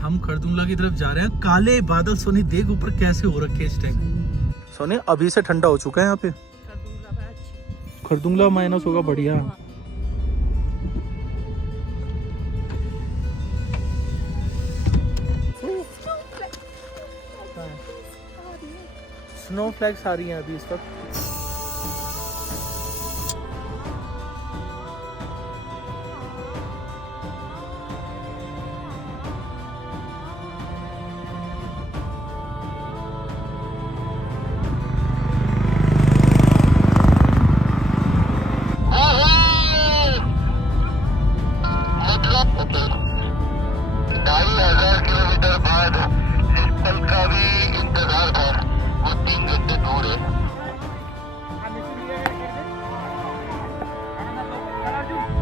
हम खरदुंगला की तरफ जा रहे हैं। काले बादल सोनी देख ऊपर कैसे हो रखे इस टाइम। सोने अभी से ठंडा हो चुका है यहाँ पे। खरदुंगला माइनस होगा बढ़िया। स्नो फ्लैक्स आ रही हैं अभी इस वक्त।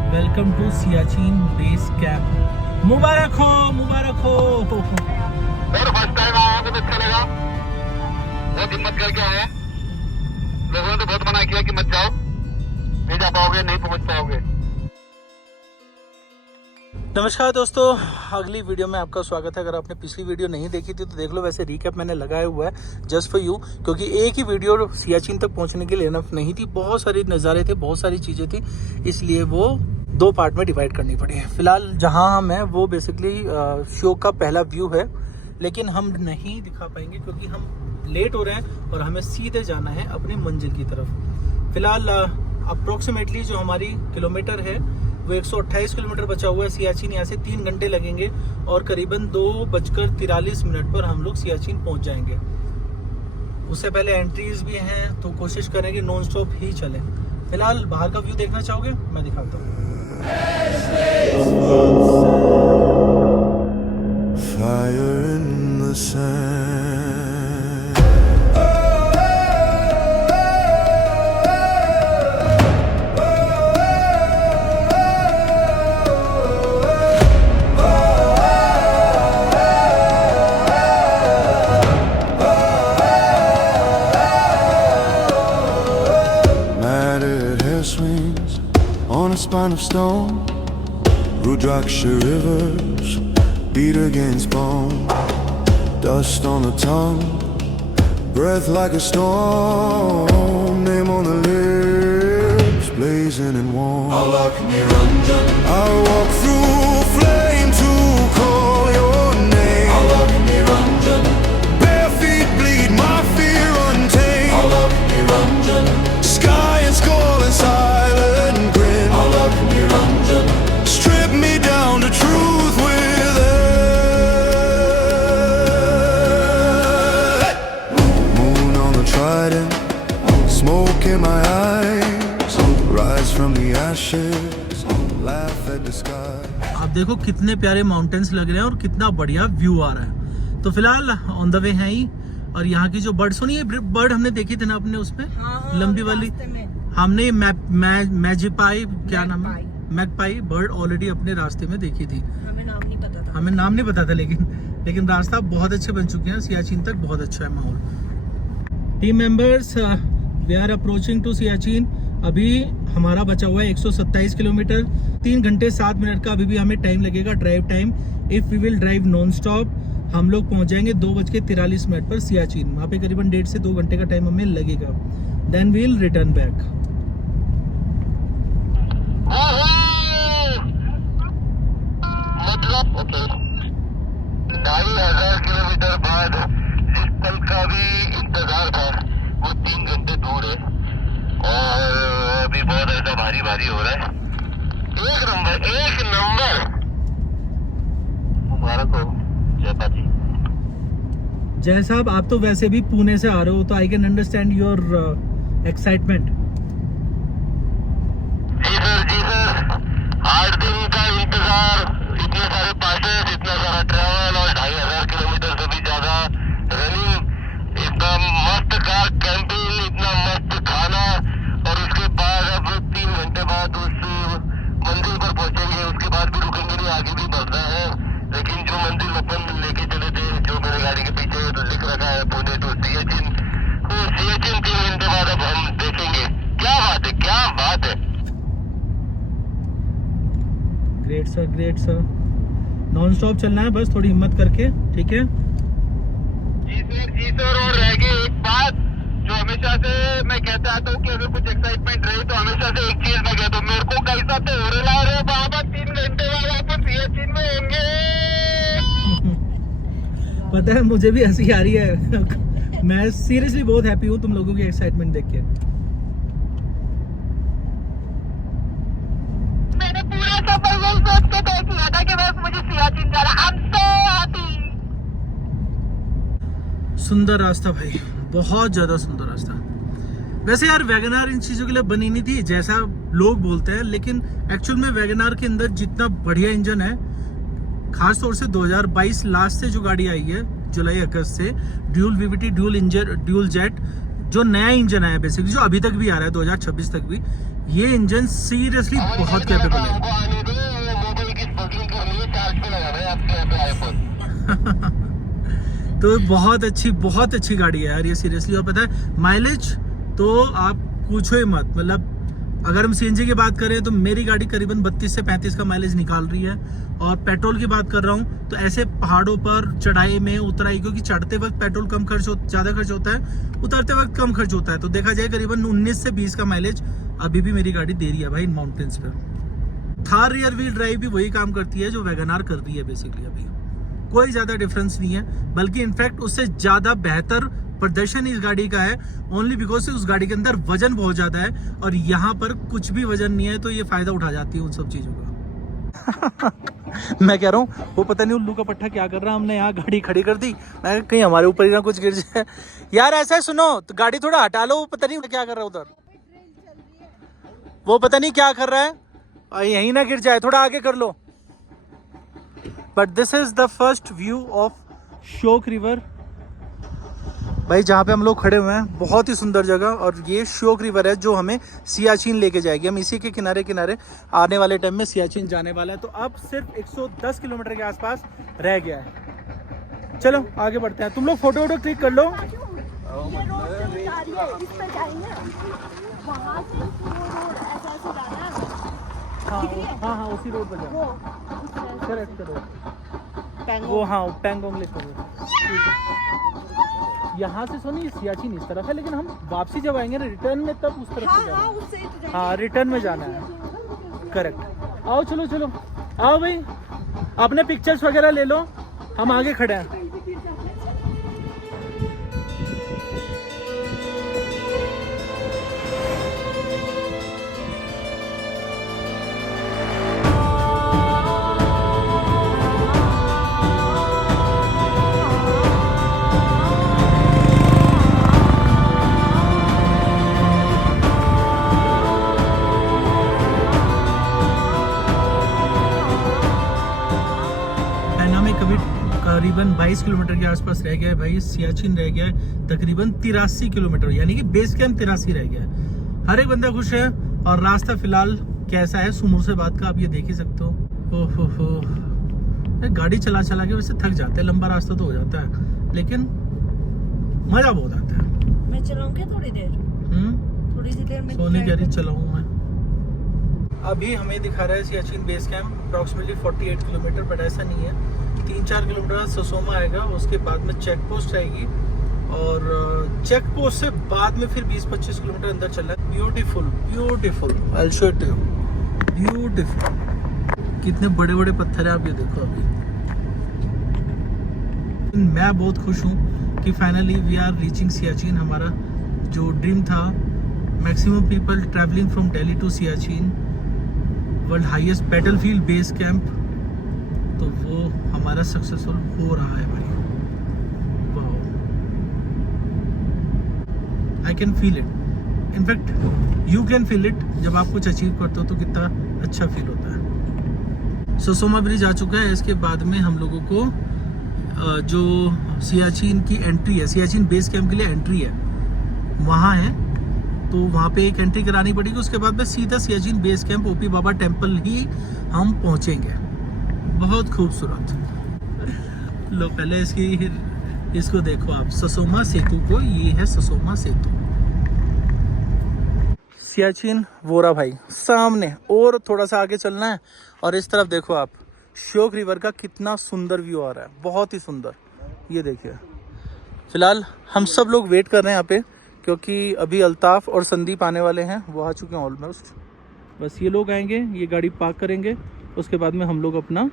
Welcome to Siachen base camp. मुबारक हो, मुबारक हो। सर फर्स्ट टाइम आया तो अच्छा लगा, बहुत हिम्मत करके आए। लोगों ने तो बहुत मना किया कि मत जाओ, नहीं जा पाओगे, नहीं पहुंच पाओगे। नमस्कार दोस्तों, अगली वीडियो में आपका स्वागत है। अगर आपने पिछली वीडियो नहीं देखी थी तो देख लो। वैसे रिकैप मैंने लगाया हुआ है जस्ट फॉर यू, क्योंकि एक ही वीडियो सियाचिन तक पहुंचने के लिए इनफ नहीं थी। बहुत सारे नज़ारे थे, बहुत सारी चीज़ें थी, इसलिए वो 2 पार्ट में डिवाइड करनी पड़ी है। फिलहाल जहां हम हैं वो बेसिकली शो का पहला व्यू है, लेकिन हम नहीं दिखा पाएंगे क्योंकि हम लेट हो रहे हैं और हमें सीधे जाना है अपनी मंजिल की तरफ। फिलहाल अप्रोक्सीमेटली जो हमारी किलोमीटर है वो 128 किलोमीटर बचा हुआ है। सियाचिन यहाँ से 3 घंटे लगेंगे और करीबन 2:43 पर हम लोग सियाचिन पहुँच जाएंगे। उससे पहले एंट्रीज भी हैं तो कोशिश करेंगे नॉन स्टॉप ही चलें। फिलहाल बाहर का व्यू देखना चाहोगे? मैं दिखाता हूँ। Fire in the sand. Matted hair swings on a spine of stone. Rudraksha rivers beat against bone. Dust on the tongue, breath like a storm. Name on the lips, blazing and warm. I walk through flame to call your name. Bare feet bleed, my fear untamed. Sky is calling, silent grin. Strip me down to truth with it. Moon on the trident, smoke in my eyes. Rise from the ashes, laugh at the sky. आप देखो कितने प्यारे mountains लग रहे हैं और कितना बढ़िया व्यू आ रहा है। तो फिलहाल ऑन द वे है ही। और यहाँ की जो बर्ड सुनी, ये बर्ड हमने देखी थी ना अपने उसमें, लंबी वाली। हमने मैजिपाई, क्या नाम है, मैगपाई बर्ड ऑलरेडी अपने रास्ते में देखी थी। हमें नाम नहीं पता था लेकिन रास्ता बहुत अच्छे बन चुके हैं। सियाचिन तक बहुत अच्छा है माहौल। Team members, we are approaching to Siachen. अभी हमारा बचा हुआ है 127 किलोमीटर, 3 घंटे 7 मिनट का अभी भी हमें टाइम लगेगा, drive time. If we will drive non stop हम लोग पहुंच जाएंगे 2:43 पर सियाचिन। वहाँ पे करीबन 1.5 से 2 घंटे का टाइम हमें लगेगा। Then we will return back. मतलब 2,500 किलोमीटर बाद जिस पल का भी इंतजार था वो 3 घंटे दूर है और अभी बहुत ऐसा भारी भारी हो रहा है। एक नंबर। मुबारक हो जयपा जी। जय साहब, आप तो वैसे भी पुणे से आ रहे हो तो I can understand your excitement. जी सर 8 दिन का इंतजार, इतने सारे पासेस, इतना सारा ट्रैवल और 2,500 किलोमीटर से भी ज्यादा रनिंग, एकदम मस्त कार कैंपिंग, इतना मस्त खाना, और उसके बाद अब 3 घंटे बाद उस मंजिल पर पहुंचेंगे। उसके बाद भी रुकेंगे नहीं, आगे भी बढ़ना है। लेकिन जो मंजिल अपन लेके चले थे, जो मेरे गाड़ी के पीछे लिख रखा है पुणे टू सियाचिन, तो सियाचिन 3 घंटे बाद अब हम देखेंगे। क्या बात है, क्या बात है। Great sir, great sir. Non stop चलना है बस, थोड़ी हिम्मत करके, ठीक है। जी सर। और रह गई एक बात जो हमेशा से मैं कहता आता हूँ कि अगर कुछ एक्साइटमेंट रही तो हमेशा से एक चीज मैं कहता हूँ, मेरे को कैसा तो हो रहा है बाबा, 3 घंटे बाद अपन सियाचिन में होंगे। पता है मुझे भी हंसी आ रही है मैं सीरियसली बहुत हैप्पी हूँ तुम लोगों की एक्साइटमेंट देख के। मैंने पूरा सफर में सोच के तय किया था कि बस मुझे सियाचिन जाना। I'm so happy। सुंदर रास्ता भाई, बहुत ज्यादा सुंदर रास्ता। वैसे यार वैगनआर इन चीजों के लिए बनी नहीं थी जैसा लोग बोलते हैं, लेकिन एक्चुअल में वैगनआर के अंदर जितना बढ़िया इंजन है, खास तौर से 2022 लास्ट से जो गाड़ी आई है जुलाई अगस्त से, dual VVT dual engine dual jet जो नया इंजन आया बेसिकली, जो अभी तक भी आ रहा है 2026 तक भी, ये इंजन सीरियसली बहुत कैपेबल है तो बहुत अच्छी गाड़ी है यार ये सीरियसली। और पता है माइलेज तो आप पूछो ही मत, मतलब अगर हम सीएनजी की बात करें तो मेरी गाड़ी करीबन 32 से 35 का माइलेज निकाल रही है। और पेट्रोल की बात कर रहा हूँ तो ऐसे पहाड़ों पर चढ़ाई में उतराई, क्योंकि चढ़ते वक्त पेट्रोल ज़्यादा खर्च होता है, उतरते वक्त कम खर्च होता है, तो देखा जाए करीबन 19 से 20 का माइलेज अभी भी मेरी गाड़ी दे रही है भाई माउंटेन्स पर। थार रियर व्हील ड्राइव भी वही काम करती है जो वैगनआर कर रही है बेसिकली। अभी कोई ज़्यादा डिफरेंस नहीं है, बल्कि इनफैक्ट उससे ज़्यादा बेहतर प्रदर्शन इस गाड़ी का है, ओनली बिकॉज उस गाड़ी के अंदर वजन बहुत ज़्यादा है और यहाँ पर कुछ भी वजन नहीं है, तो ये फ़ायदा उठा जाती है उन सब चीज़ों का मैं कह रहा हूँ वो पता नहीं उल्लू का पट्टा क्या कर रहा है, हमने यहाँ गाड़ी खड़ी कर दी, मैं कहीं हमारे ऊपर ही ना कुछ गिर जाए। यार ऐसा है सुनो, तो गाड़ी थोड़ा हटा लो, वो पता नहीं क्या कर रहा है उधर, वो पता नहीं क्या कर रहा है, यहीं ना गिर जाए, थोड़ा आगे कर लो। But this is the first view of Shyok river भाई, जहाँ पे हम लोग खड़े हुए हैं, बहुत ही सुंदर जगह। और ये श्योक रिवर है जो हमें सियाचिन लेके जाएगी, हम इसी के किनारे किनारे आने वाले टाइम में सियाचिन जाने वाला है। तो अब सिर्फ 110 किलोमीटर के आसपास रह गया है। चलो आगे बढ़ते हैं, तुम लोग फोटो वोटो क्लिक कर लो। हाँ उसी रोड पर जाओ, करेक्ट करो वो, हाँ पैंगोंग लेक करो। यहाँ से सोनी सियाचिन इस तरफ है, लेकिन हम वापसी जब आएंगे ना रिटर्न में तब उस तरफ से जाना है। हाँ रिटर्न में जाना है, करेक्ट। आओ चलो चलो आओ भाई, अपने पिक्चर्स वगैरह ले लो, हम आगे खड़े हैं। तकरीबन 22 किलोमीटर के आसपास रह गया है भाई, सियाचिन रह गया है तकरीबन 83 किलोमीटर, यानी कि बेस कैंप 83 रह गया है। हर एक बंदा खुश है। और रास्ता फिलहाल कैसा है सुमुरसेबाद का आप ये देख ही सकते हो। ओहो गाड़ी चला चला के वैसे थक जाते हैं, लंबा रास्ता तो हो जाता है लेकिन मजा बहुत आता है। मैं चलाऊंगी थोड़ी देर, थोड़ी सी देर में सोनी कह रही चलाऊँ मैं। अभी हमें दिखा रहा है Siachen base camp approximately 48 kilometre, but ऐसा नहीं है, 3-4 किलोमीटर ससोमा आएगा, उसके बाद में चेक पोस्ट आएगी और चेक पोस्ट से बाद में फिर 20-25 किलोमीटर अंदर चलना है। Beautiful beautiful, I will show it to you, beautiful. कितने बड़े बड़े पत्थर है आप ये देखो। अभी मैं बहुत खुश हूँ कि finally we are reaching Siachen. हमारा जो ड्रीम था, maximum people travelling from Delhi to Siachen, world highest battlefield base camp, तो वो हमारा सक्सेसफुल हो रहा है भाई। Wow, I can feel it, in fact you can feel it. जब आप कुछ अचीव करते हो तो कितना अच्छा फील होता है। ससोमा ब्रिज आ चुका है, इसके बाद में हम लोगों को जो सियाचिन की एंट्री है, सियाचिन बेस कैंप के लिए एंट्री है वहाँ है, तो वहाँ पे एक एंट्री करानी पड़ेगी। उसके बाद में सीधा Siachen base camp OP Baba temple ही हम पहुँचेंगे। बहुत खूबसूरत। लो पहले इसको देखो आप, ससोमा सेतु को, ये है ससोमा सेतु। सियाचिन वोरा भाई सामने, और थोड़ा सा आगे चलना है और इस तरफ देखो आप श्योक रिवर का कितना सुंदर व्यू आ रहा है, बहुत ही सुंदर। ये देखिए, फिलहाल हम सब लोग वेट कर रहे हैं यहाँ पे, क्योंकि अभी अल्ताफ और संदीप आने वाले हैं, वो आ चुके हैं ऑलमोस्ट। बस ये लोग आएंगे, ये गाड़ी पार्क करेंगे, उसके बाद में हम लोग अपना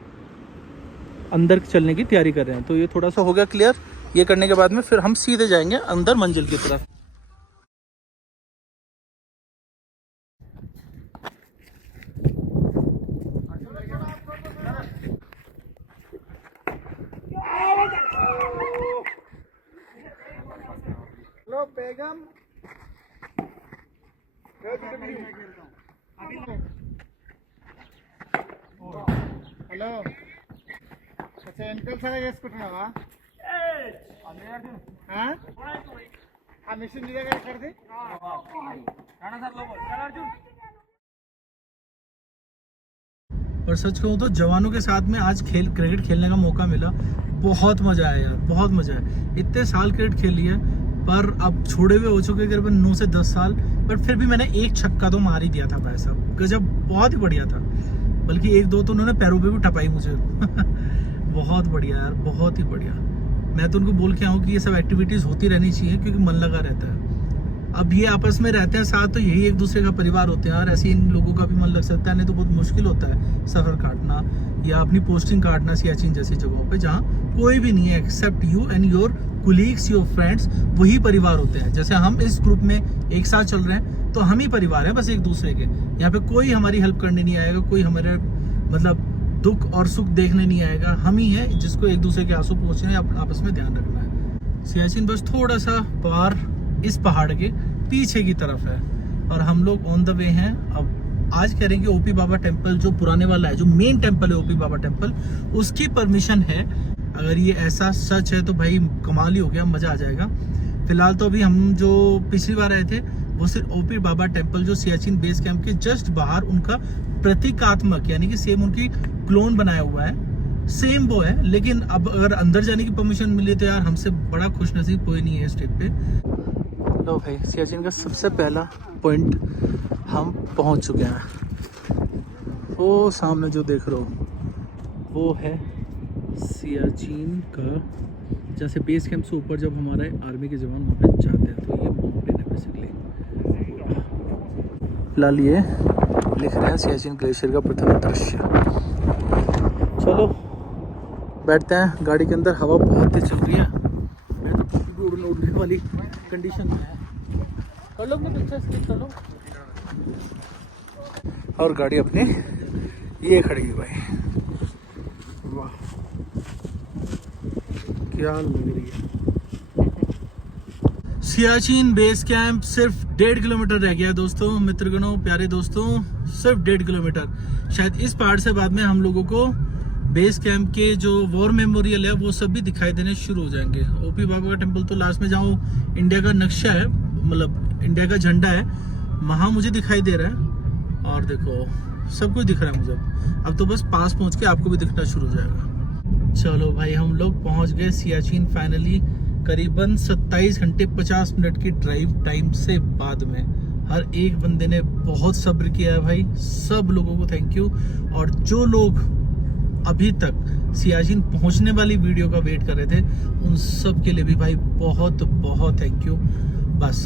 अंदर चलने की तैयारी कर रहे हैं। तो ये थोड़ा सा हो गया क्लियर। ये करने के बाद में फिर हम सीधे जाएंगे अंदर मंजिल की तरफ। हेलो बेगम, హలో వెనకల సరే చేసుకుంటున్నావా? ఆ మిషన్ నీ దగ్గర ఎక్కడిది? और सच कहूँ तो जवानों के साथ में आज क्रिकेट खेलने का मौका मिला, बहुत मजा आया यार, बहुत मजा आया। इतने साल क्रिकेट खेल लिया, पर अब छोड़े हुए हो चुके करीबन 9 से 10 साल, पर फिर भी मैंने एक छक्का तो मार ही दिया था भाई साहब, गजब, बहुत ही बढ़िया था। बल्कि एक दो तो उन्होंने पैरों पे भी टपाई मुझे। बहुत बढ़िया यार, बहुत ही बढ़िया। मैं तो उनको बोल के आऊँ कि ये सब एक्टिविटीज़ होती रहनी चाहिए, क्योंकि मन लगा रहता है। अब ये आपस में रहते हैं साथ, तो यही एक दूसरे का परिवार होते हैं, और ऐसे इन लोगों का भी मन लग सकता है, नहीं तो बहुत मुश्किल होता है सफ़र काटना या अपनी पोस्टिंग काटना सियाचिन जैसी जगहों पे, जहाँ कोई भी नहीं है except you and your colleagues, your friends, वही परिवार होते हैं। जैसे हम इस ग्रुप में एक साथ चल रहे हैं, तो हम ही परिवार हैं बस एक दूसरे के। यहाँ पे कोई हमारी हेल्प करने नहीं आएगा, कोई हमारे मतलब दुख और सुख देखने नहीं आएगा, हम ही हैं जिसको एक दूसरे के आंसू पहुँचने आपस में ध्यान रखना है। सियाचिन बस थोड़ा सा पार इस पहाड़ के पीछे की तरफ है, और हम लोग ऑन द वे हैं। अब आज कह रहे हैं कि ओपी बाबा टेम्पल जो पुराने वाला है, जो मेन टेम्पल है ओपी बाबा टेम्पल, उसकी परमिशन है। अगर ये ऐसा सच है तो भाई कमाल ही हो गया, मज़ा आ जाएगा। फिलहाल तो अभी हम जो पिछली बार आए थे, वो सिर्फ ओपी बाबा टेम्पल जो सियाचिन बेस कैंप के जस्ट बाहर उनका प्रतीकात्मक, यानी कि सेम उनकी क्लोन बनाया हुआ है, सेम वो है। लेकिन अब अगर अंदर जाने की परमिशन मिली तो यार हमसे बड़ा खुशनसीब कोई नहीं है इस ट्रिप पे। लो भाई, सियाचिन का सबसे पहला पॉइंट हम पहुंच चुके हैं। वो सामने जो देख रहे हो वो है सियाचिन का, जैसे बेस कैंप से ऊपर जब हमारे आर्मी के जवान वहाँ पे जाते हैं, तो ये माउंटेन है बेसिकली। फिलहाल ये लिख रहे हैं सियाचिन ग्लेशियर का प्रथम दृश्य। चलो बैठते हैं गाड़ी के अंदर, हवा बहुत तेज चल रही है, मैं तो उड़ने वाली कंडीशन में है। कर लो अपने पिक्चर क्लिक कर लो। और गाड़ी अपनी ये खड़ी है भाई, वाह क्या लग रही है। सियाचिन बेस कैंप सिर्फ 1.5 किलोमीटर रह गया है दोस्तों, मित्रगणों, प्यारे दोस्तों, सिर्फ 1.5 किलोमीटर। शायद इस पहाड़ से बाद में हम लोगों को बेस कैंप के जो वॉर मेमोरियल है वो सब भी दिखाई देने शुरू हो जाएंगे। ओपी बाबा का टेम्पल तो लास्ट में जहाँ इंडिया का नक्शा है, मतलब इंडिया का झंडा है, वहाँ मुझे दिखाई दे रहा है। और देखो सब कुछ दिख रहा है मुझे। अब तो बस पास पहुँच के आपको भी दिखना शुरू हो जाएगा। चलो भाई, हम लोग पहुँच गए सियाचिन फाइनली, करीबन 27 घंटे 50 मिनट की ड्राइव टाइम से बाद में। हर एक बंदे ने बहुत सब्र किया है भाई, सब लोगों को थैंक यू। और जो लोग अभी तक सियाचिन पहुंचने वाली वीडियो का वेट कर रहे थे, उन सब के लिए भी भाई बहुत बहुत थैंक यू। बस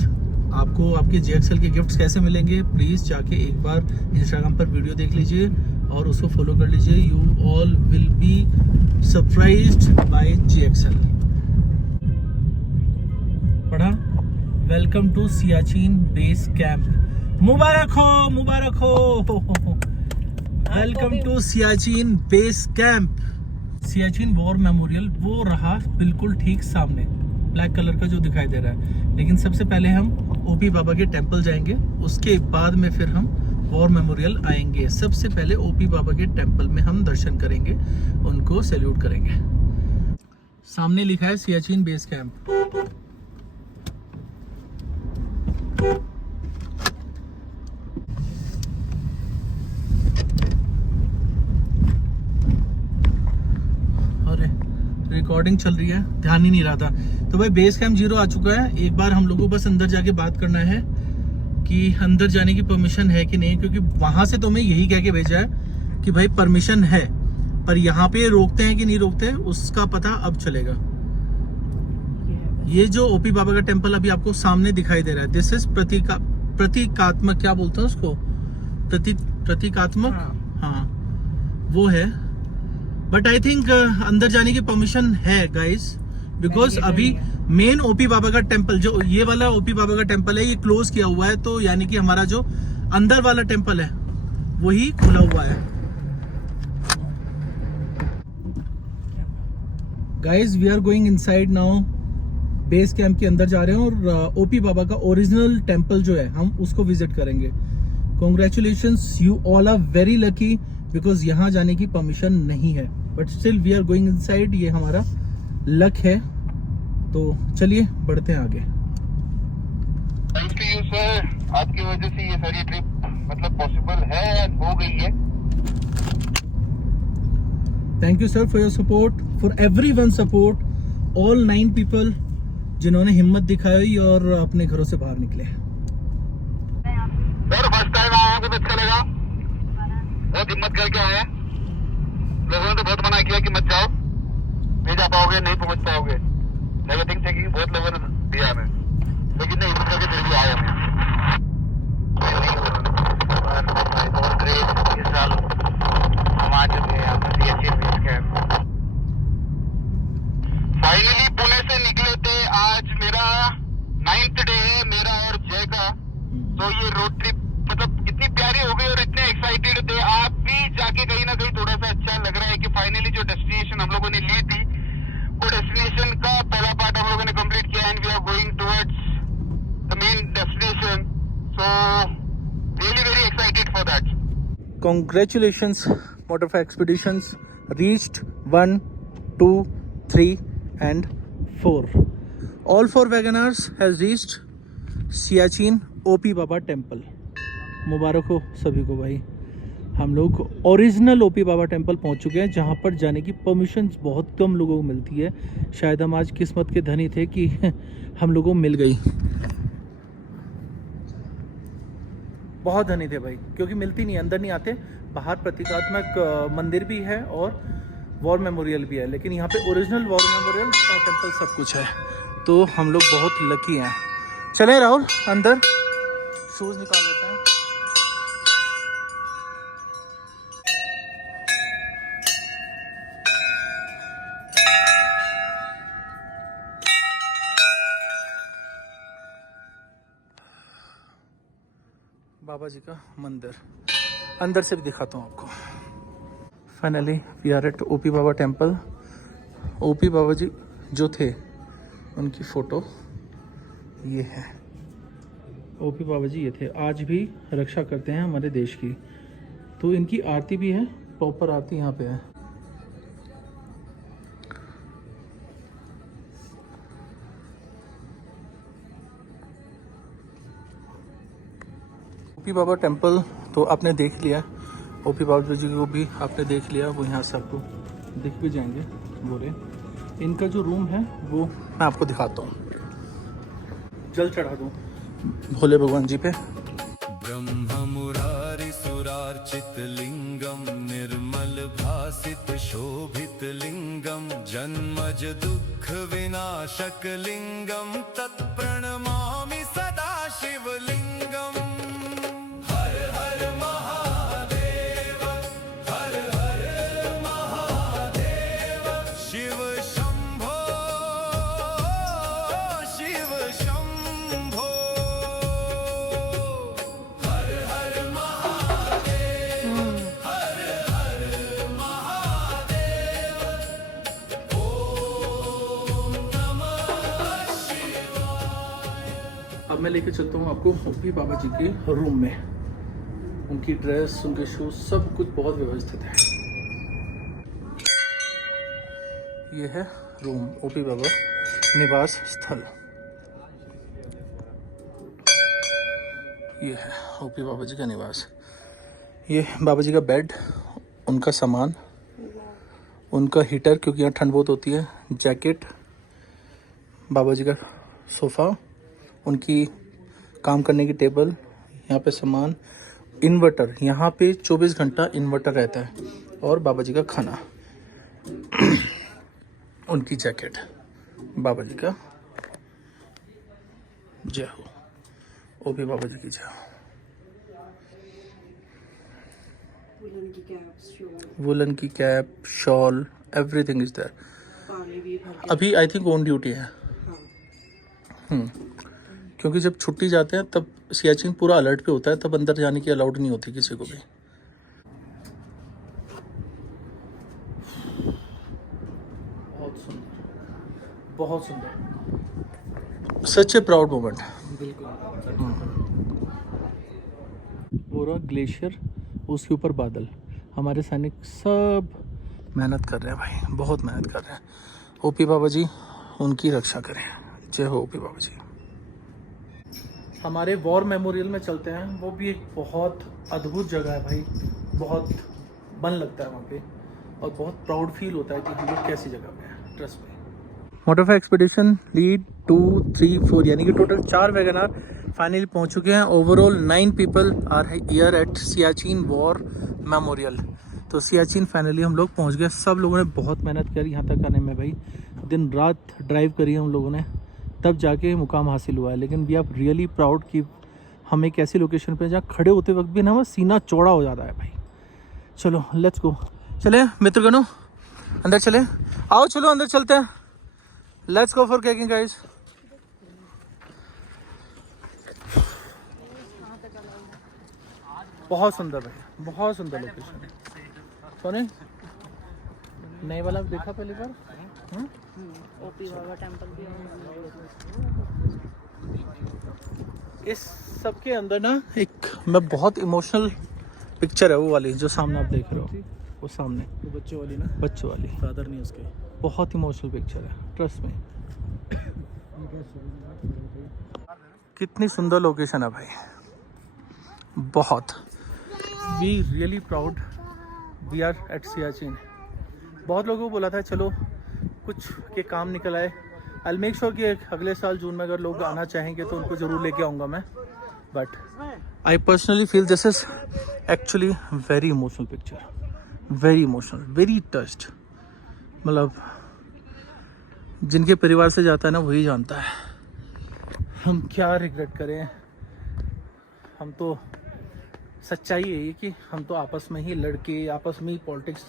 आपको आपके JXL के गिफ्ट्स कैसे मिलेंगे, प्लीज़ जाके एक बार इंस्टाग्राम पर वीडियो देख लीजिए और उसको फॉलो कर लीजिए। You all will be surprised by JXL। पढ़ा, welcome to Siachen base camp. मुबारक हो, मुबारक हो। Welcome to Siachen base camp. Siachen war memorial वो रहा बिल्कुल ठीक सामने, ब्लैक कलर का जो दिखाई दे रहा है। लेकिन सबसे पहले हम ओपी बाबा के टेम्पल जाएंगे, उसके बाद में फिर हम वॉर मेमोरियल आएंगे। सबसे पहले ओपी बाबा के टेम्पल में हम दर्शन करेंगे, उनको सैल्यूट करेंगे। सामने लिखा है सियाचिन बेस कैंप। रिकॉर्डिंग चल रही है, ध्यान ही नहीं रहा था। तो भाई बेस कैंप 0 आ चुका है। एक बार हम लोगों को बस अंदर जाके बात करना है कि अंदर जाने की परमिशन है कि नहीं, क्योंकि वहां से तो मैं यही कह के भेजा है कि भाई परमिशन है, पर यहाँ पे रोकते हैं कि नहीं रोकते हैं उसका पता अब चलेगा। ये जो ओपी बाबा का टेम्पल अभी आपको सामने दिखाई दे रहा है, दिस इज प्रतीकात्मक, क्या बोलते हैं उसको, प्रतीकात्मक, हाँ वो है। बट आई थिंक अंदर जाने की परमिशन है गाइस, बिकॉज अभी मेन ओपी बाबा का टेम्पल, जो ये वाला ओपी बाबा का टेम्पल है, ये क्लोज किया हुआ है, तो यानी कि हमारा जो अंदर वाला टेम्पल है वही खुला हुआ है। Guys we are going inside now, base camp के अंदर जा रहे हैं और ओपी बाबा का ओरिजिनल टेम्पल जो है हम उसको विजिट करेंगे। Congratulations, you all are very lucky, because यहाँ जाने की परमिशन नहीं है, but still we are going inside, ये हमारा लक है। तो चलिए बढ़ते हैं आगे। थैंक्स टू यू सर, आपकी वजह से ये सारी ट्रिप मतलब पॉसिबल है, हो गई है। Thank you sir for your support, for everyone support, all 9 people जिन्होंने हिम्मत दिखाई और अपने घरों से बाहर निकले। सर फर्स्ट टाइम आया हूँ, कुछ अच्छा लगा, बहुत हिम्मत करके आए। लोगों ने तो बहुत मना किया कि मत जाओ, नहीं जा पाओगे, नहीं पहुंच पाओगे, नेगेटिव थिंकिंग बहुत लोगों ने दिया हमें, लेकिन नहीं, हिम्मत करके फिर भी आए हम। बहुत ग्रेट, इस साल हम आ चुके हैं यहाँ पर CHN base camp. Finally Pune से निकले थे, आज मेरा 9th डे है मेरा और जय का। तो ये रोड ट्रिप मतलब इतनी प्यारी हो गई और इतने एक्साइटेड थे, आप भी जाके कहीं ना कहीं थोड़ा सा अच्छा लग रहा है कि फाइनली जो डेस्टिनेशन हम लोगों ने ली थी, वो डेस्टिनेशन का पहला पार्ट हम लोगों ने कंप्लीट किया and we are going towards the main destination, so really very excited for that. Congratulations, Motorfy Expeditions reached 1, 2, 3 and 4. All 4 wagoners has reached Siachen OP Baba temple. मुबारक हो सभी को भाई, हम लोग ओरिजिनल ओपी बाबा टेम्पल पहुंच चुके हैं, जहां पर जाने की परमिशन बहुत कम लोगों को मिलती है। शायद हम आज किस्मत के धनी थे कि हम लोगों को मिल गई, बहुत धनी थे भाई, क्योंकि मिलती नहीं, अंदर नहीं आते। बाहर प्रतीकात्मक मंदिर भी है और वॉर मेमोरियल भी है, लेकिन यहाँ पे ओरिजिनल वॉर मेमोरियल और टेम्पल सब कुछ है, तो हम लोग बहुत लकी हैं। चले राहुल अंदर, शूज निकाल लेते हैं। बाबा जी का मंदिर अंदर से भी दिखाता हूँ आपको। Finally we are at OP Baba temple. OP Baba ji जो थे उनकी फ़ोटो ये है, ओपी बाबा जी ये थे, आज भी रक्षा करते हैं हमारे देश की। तो इनकी आरती भी है, प्रॉपर आरती यहाँ पे है। ओपी बाबा टेम्पल तो आपने देख लिया, ओपी बाबा जी को भी आपने देख लिया, वो यहाँ से आपको दिख भी जाएंगे बोले। इनका जो रूम है वो मैं आपको दिखाता हूँ, जल चढ़ा दूँ भोले भगवान जी पे। ब्रह्म मुरारि सुरार्चित लिंगम निर्मल भासित शोभित लिंगम जन्मज दुख विनाशक लिंगम तत्प्रणमामि सदा शिवलिंगम। हर हर महादेव, हर हर महादेव, शिव शंभो, शिव शंभो। हर हर महादेव, हर हर महादेव, ओम नमः शिवाय। अब मैं लेके चलता हूँ आपको ओपी बाबा जी के रूम में। उनकी ड्रेस, उनके शूज, सब कुछ बहुत व्यवस्थित है। ये है रूम, ओपी बाबा निवास स्थल। ये है ओपी बाबा जी का निवास। ये बाबा जी का बेड, उनका सामान, उनका हीटर क्योंकि यहाँ ठंड बहुत होती है, जैकेट, बाबा जी का सोफ़ा, उनकी काम करने की टेबल, यहाँ पे सामान, इन्वर्टर, यहाँ पे 24 घंटा इन्वर्टर रहता है, और बाबा जी का खाना। उनकी जैकेट, बाबा जी का जय हो, ओपी बाबा जी की जय हो। वुलन की cap, shawl, everything is there. अभी आई थिंक ऑन ड्यूटी है। क्योंकि जब छुट्टी जाते हैं तब सियाचिन पूरा अलर्ट पे होता है, तब अंदर जाने की अलाउड नहीं होती किसी को भी। बहुत सुंदर, बहुत सुंदर, सच ए प्राउड मोमेंट। पूरा ग्लेशियर, उसके ऊपर बादल, हमारे सैनिक सब मेहनत कर रहे हैं भाई, बहुत मेहनत कर रहे हैं। ओपी बाबा जी उनकी रक्षा करें, जय हो ओपी बाबा जी। हमारे वॉर मेमोरियल में चलते हैं, वो भी एक बहुत अद्भुत जगह है भाई, बहुत मन लगता है वहाँ पे और बहुत प्राउड फील होता है कि हम लोग कैसी जगह पे हैं। ट्रस्ट में मोटोफा एक्सपीडिशन लीड 2, 3, 4 यानी कि टोटल 4 वैगनार फाइनली पहुँच चुके हैं। Overall 9 people are here at Siachen war memorial. तो सियाचिन फाइनली हम लोग पहुँच गए। सब लोगों ने बहुत मेहनत करी यहाँ तक आने में भाई, दिन रात ड्राइव करी है हम लोगों ने, तब जाके मुकाम हासिल हुआ है। लेकिन वी आर रियली प्राउड कि हम एक ऐसी लोकेशन पे जहाँ खड़े होते वक्त भी ना वो सीना चौड़ा हो जाता है भाई। चलो लेट्स गो, चले मित्रगणों अंदर चले, आओ चलो अंदर चलते हैं, लेट्स गो फॉर कैकिंग गाइस। बहुत सुंदर भाई, बहुत सुंदर लोकेशन है। सोने नए वाला देखा पहली बार? ओपी बाबा टेंपल भी इस सब के अंदर ना एक मैं बहुत इमोशनल पिक्चर है वो वाली जो सामने आप देख रहे हो, वो सामने तो बच्चों वाली ना, बच्चों वाली, फादर नहीं उसके। बहुत इमोशनल पिक्चर है ट्रस्ट में। कितनी सुंदर लोकेशन है भाई, बहुत। We really proud we are at Siachen. बहुत लोगों को बोला था चलो कुछ के काम निकल आए, आई मेक श्योर कि अगले साल जून में अगर लोग आना चाहेंगे तो उनको ज़रूर लेके आऊँगा मैं। But I personally feel this is actually very emotional picture, very emotional, very touched. मतलब जिनके परिवार से जाता है ना वही जानता है हम क्या रिग्रेट करें। हम तो सच्चाई है ये कि हम तो आपस में ही लड़के, आपस में ही पॉलिटिक्स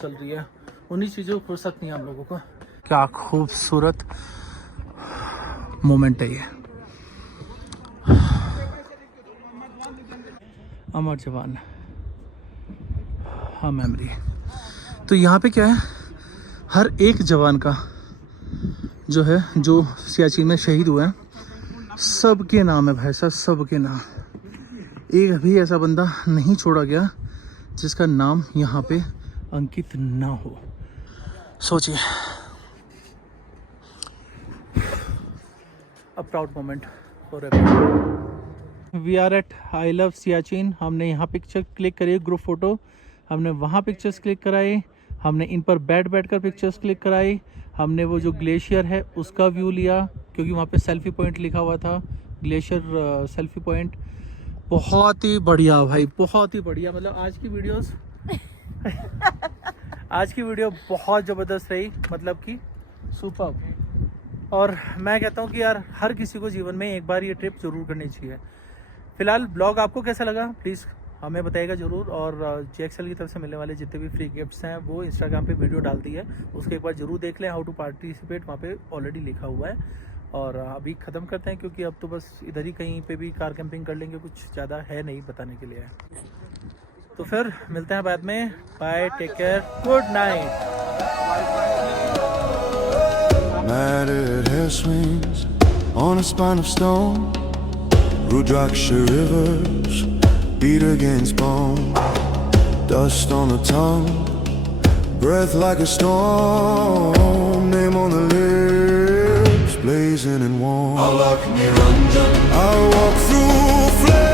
चल रही है, उन्हीं चीज़ों को फुर्सत नहीं है हम लोगों को। क्या खूबसूरत मोमेंट है ये। अमर जवान, हाँ मेमोरी। तो यहाँ पे क्या है, हर एक जवान का जो है, जो सियाचिन में शहीद हुए हैं, सबके नाम है भाई साहब, सबके नाम। एक भी ऐसा बंदा नहीं छोड़ा गया जिसका नाम यहाँ पे अंकित ना हो। सोचिए, a proud moment for everyone. We are at I love Siachen. हमने यहाँ पिक्चर क्लिक करी, ग्रुप फोटो, हमने वहाँ पिक्चर्स क्लिक कराई, हमने इन पर बैठ कर पिक्चर्स क्लिक कराई, हमने वो जो ग्लेशियर है उसका व्यू लिया क्योंकि वहाँ पे सेल्फी पॉइंट लिखा हुआ था, ग्लेशियर सेल्फी पॉइंट। बहुत ही बढ़िया भाई, बहुत ही बढ़िया। मतलब आज की वीडियोस आज की वीडियो बहुत ज़बरदस्त रही, मतलब कि सुपर्ब। और मैं कहता हूँ कि यार हर किसी को जीवन में एक बार ये ट्रिप ज़रूर करनी चाहिए। फिलहाल ब्लॉग आपको कैसा लगा प्लीज़ हमें बताइएगा ज़रूर। और JXL की तरफ से मिलने वाले जितने भी फ्री गिफ्ट्स हैं वो इंस्टाग्राम पे वीडियो डाल दी है, उसको एक बार ज़रूर देख लें। हाउ टू पार्टिसिपेट वहाँ पे ऑलरेडी लिखा हुआ है। और अभी ख़त्म करते हैं क्योंकि अब तो बस इधर ही कहीं पे भी कार कैंपिंग कर लेंगे, कुछ ज़्यादा है नहीं बताने के लिए। तो फिर मिलते हैं बाद में, bye, take care, good night. Matted hair swings on a spine of stone. Rudraksha rivers beat against bone. Dust on the tongue, breath like a storm. Name on the lips, blazing and warm. I walk through flames.